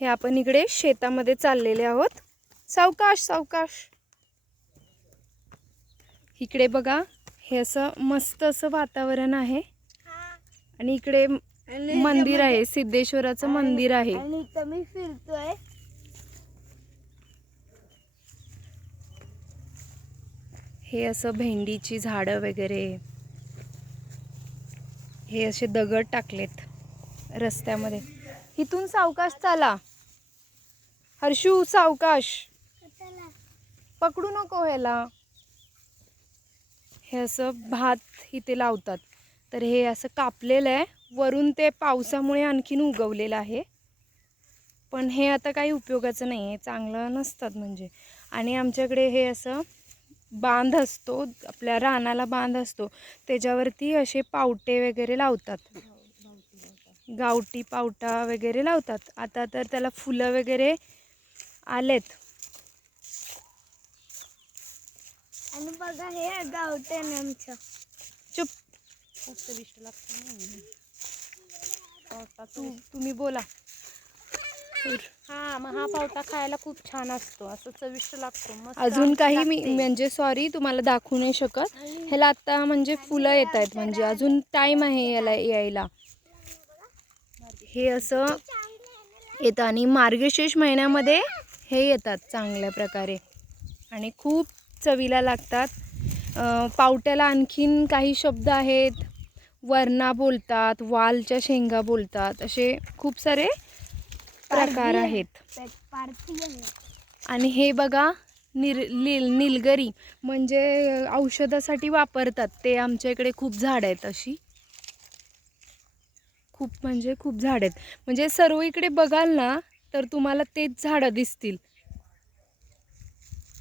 हे आपण इकडे शेतामध्ये चाललेले आहोत. सावकाश सावकाश. इकडे बघा, हे असं मस्त असं वातावरण आहे आणि इकडे मंदिर आहे, सिद्धेश्वराचं मंदिर आहे. आणि इथं मी फिरतोय. हे असं भेंडीची झाडं वगैरे, हे असे दगड टाकलेत रस्त्यामध्ये. इथून सावकाश चाला हर्षू, सावकाश, पकडू नको ह्याला. हे असं भात इथे लावतात, तर हे असं कापलेलं आहे. वरून ते पावसामुळे आणखीन उगवलेलं आहे, पण हे आता काही उपयोगाचं नाही आहे, चांगलं नसतात म्हणजे. आणि आमच्याकडे हे असं बांध असतो, आपल्या रानाला बांध असतो, त्याच्यावरती असे पावटे वगैरे लावतात, गावठी पावटा वगैरे लावतात. आता तर त्याला फुलं वगैरे आलेत. आणि बघा हे गावठण आमचं. चुप, तुम्ही बोला. हा, मग हा पावटा खायला खूप छान असतो, असं चविष्ट लागतो. मस्त अजून काही मी म्हणजे सॉरी तुम्हाला दाखवू नाही शकत. ह्याला आता म्हणजे फुलं येत आहेत, म्हणजे अजून टाईम आहे याला यायला. हे असं येतं आणि मार्गशीर्ष महिन्यामध्ये हे येतात चांगल्या प्रकारे आणि खूप चवीला लागतात. पावट्याला आणखीन काही शब्द आहेत, वरणा बोलतात, वालच्या शेंगा बोलतात, असे खूप सारे प्रकार आहेत. आणि हे बघा, निलगरी म्हणजे औषधासाठी वापरतात, ते आमच्या इकडे खूप झाड आहेत, अशी खूप म्हणजे खूप झाड आहेत. म्हणजे सर्व इकडे बघाल ना तर तुम्हाला तेच झाडं दिसतील.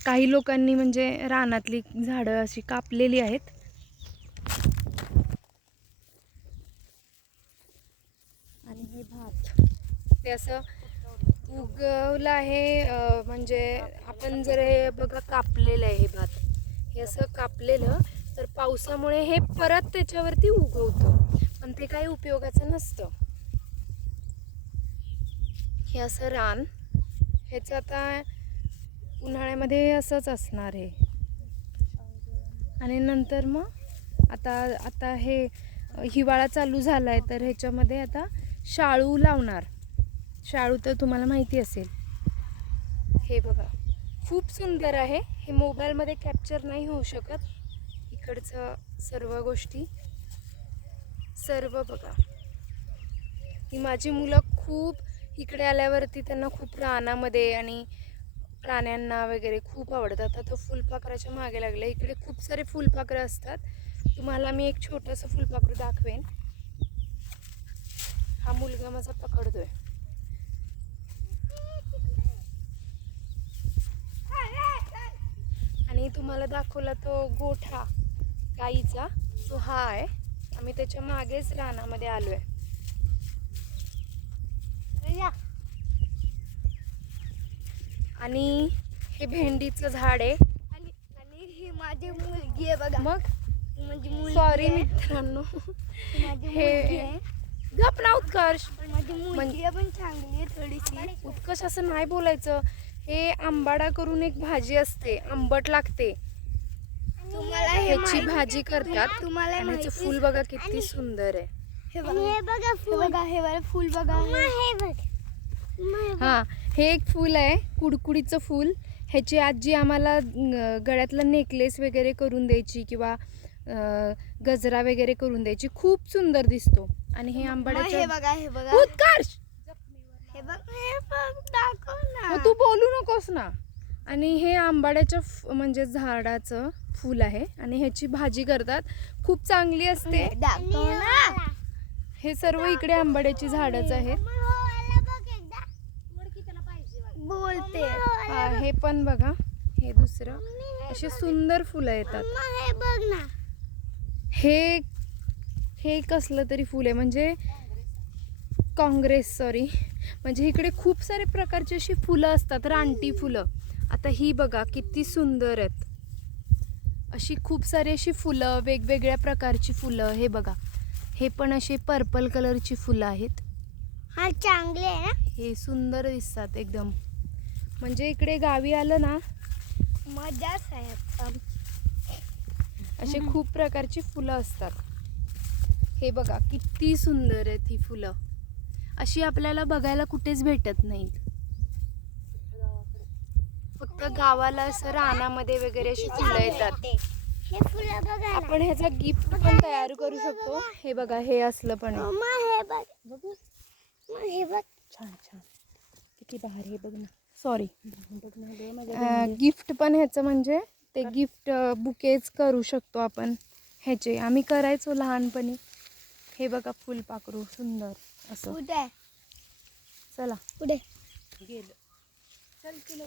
काही लोकांनी म्हणजे रानातली झाडं अशी कापलेली आहेत. आणि हे भात ते असं उगवलं आहे, म्हणजे आपण जर हे बघा कापलेलं आहे, हे भात हे असं कापलेलं, तर पावसामुळे हे परत त्याच्यावरती उगवतं, पण ते काही उपयोगाचं नसतं. हे असं रान, ह्याचं आता उन्हाळ्यामध्ये असंच असणार आहे. आणि नंतर मग आता हे हिवाळा चालू झाला आहे, तर ह्याच्यामध्ये आता शाळू लावणार. शाळू तर तुम्हाला माहिती असेल. हे बघा, खूप सुंदर आहे. हे मोबाईलमध्ये कॅप्चर नाही होऊ शकत, इकडचं सर्व गोष्टी सर्व बघा. ही माझी मुलं खूप इकडे आल्यावरती त्यांना खूप रानामध्ये आणि प्राण्यांना वगैरे खूप आवडतात. आता फुलपाखराच्या मागे लागले. इकडे खूप सारे फुलपाखरं असतात. तुम्हाला मी एक छोटंसं फुलपाखरू दाखवेन. हा मुलगा माझा पकडतोय. आणि तुम्हाला दाखवला तो गोठा गाईचा, तो हा आहे. आम्ही त्याच्या मागेच रानामध्ये आलोय. आणि हे भेंडीचं झाड आहे. आणि ही माझी मुलगी आहे बघा. मग माझी मुलगी सॉरी आहे. मित्रांनो, माझी हे मुलगी आहे. गप ना उत्कर्ष. माझी मुलगी आहे पण चांगली आहे थोडीशी. उत्कर्ष असं नाही बोलायचं. हे आंबाडा करून एक भाजी असते, आंबट लागते, तुम्हाला ह्याची भाजी करतात. तुम्हाला आणि ह्याचं फुल बघा किती सुंदर आहे. हे बघा फुल बघा, हे वाला फुल बघा. हे बघ. हा, हे एक फुल आहे, कुडकुडीचं फुल. ह्याची आजी आम्हाला गळ्यातलं नेकलेस वगैरे करून द्यायची किंवा गजरा वगैरे करून द्यायची. खूप सुंदर दिसतो. आणि हे आंबाड्याचं, हे बघा, हे बघा, उत्कर्ष हे बघ, हे बघ, दाखव ना. तू बोलू नकोस ना. आणि हे आंबाड्याच्या म्हणजे झाडाचं फूल आहे आणि ह्याची भाजी करतात, खूप चांगली असते. दाखव ना. हे सर्व इकडे आंबाड्याची झाडच आहेत. बोलते. हे पण बघा, हे दुसरं असे सुंदर फुलं येतात. हे बघ ना. हे कसलं तरी फुल आहे, म्हणजे काँग्रेस, सॉरी, म्हणजे इकडे खूप सारे प्रकारची अशी फुलं असतात, रानटी फुलं. आता ही बघा किती सुंदर आहेत. अशी खूप सारी अशी फुलं, वेगवेगळ्या प्रकारची फुलं. हे बघा, हे पण अशी पर्पल कलरची फुलं आहेत. हा चांगले आहे ना. हे सुंदर दिसतात एकदम. म्हणजे इकडे गावी आलं ना मजाच आहे. असे खूप प्रकारची फुलं असतात. हे बघा किती सुंदर आहेत ही फुलं. अशी आपल्याला बघायला कुठेच भेटत नाहीत. फक्त गावाला असं रानामध्ये वगैरे अशी फुलं येतात. हे फुलं बघा ना. आपण ह्याचा गिफ्ट पण तयार करू शकतो. हे बघा हे असलं पण आहे. मम्मा हे बघ. मम्मा हे बघ. छान छान. किती भारी आहे बघ ना. सॉरी बघ ना गं माझ्या गिफ्ट पण ह्याचं म्हणजे ते गिफ्ट बुकेच करू शकतो आपण. ह्याचे आम्ही करायचो लहानपणी. हे बघा फुलपाखरू सुंदर असं. कुठे चला कुठे गेलं. चल की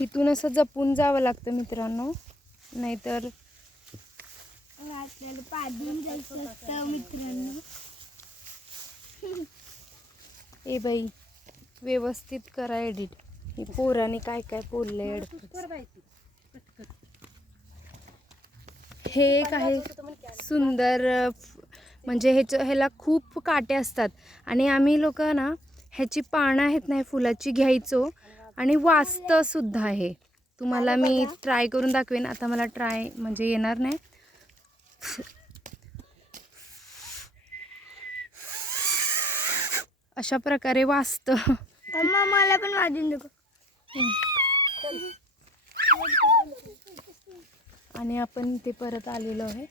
इथून असं जपून जावं लागतं मित्रांनो, नाहीतर आपल्याला पादरून जायचं असतं मित्रांनो. ए बाई व्यवस्थित करा एडिट. ही पोराने काय काय बोललंय. हे एक आहे सुंदर म्हणजे ह्याला खूप काटे असतात आणि आम्ही लोक ना ह्याची पानं आहेत ना फुलाची घ्यायचो आणि वाचतं सुद्धा. हे तुम्हाला मी ट्राय करून दाखवेन. आता मला ट्राय म्हणजे येणार नाही. अशा प्रकारे वाचतं. मम्मा मला पण वाजून नको. आणि आपण ते परत आलेलो आहे.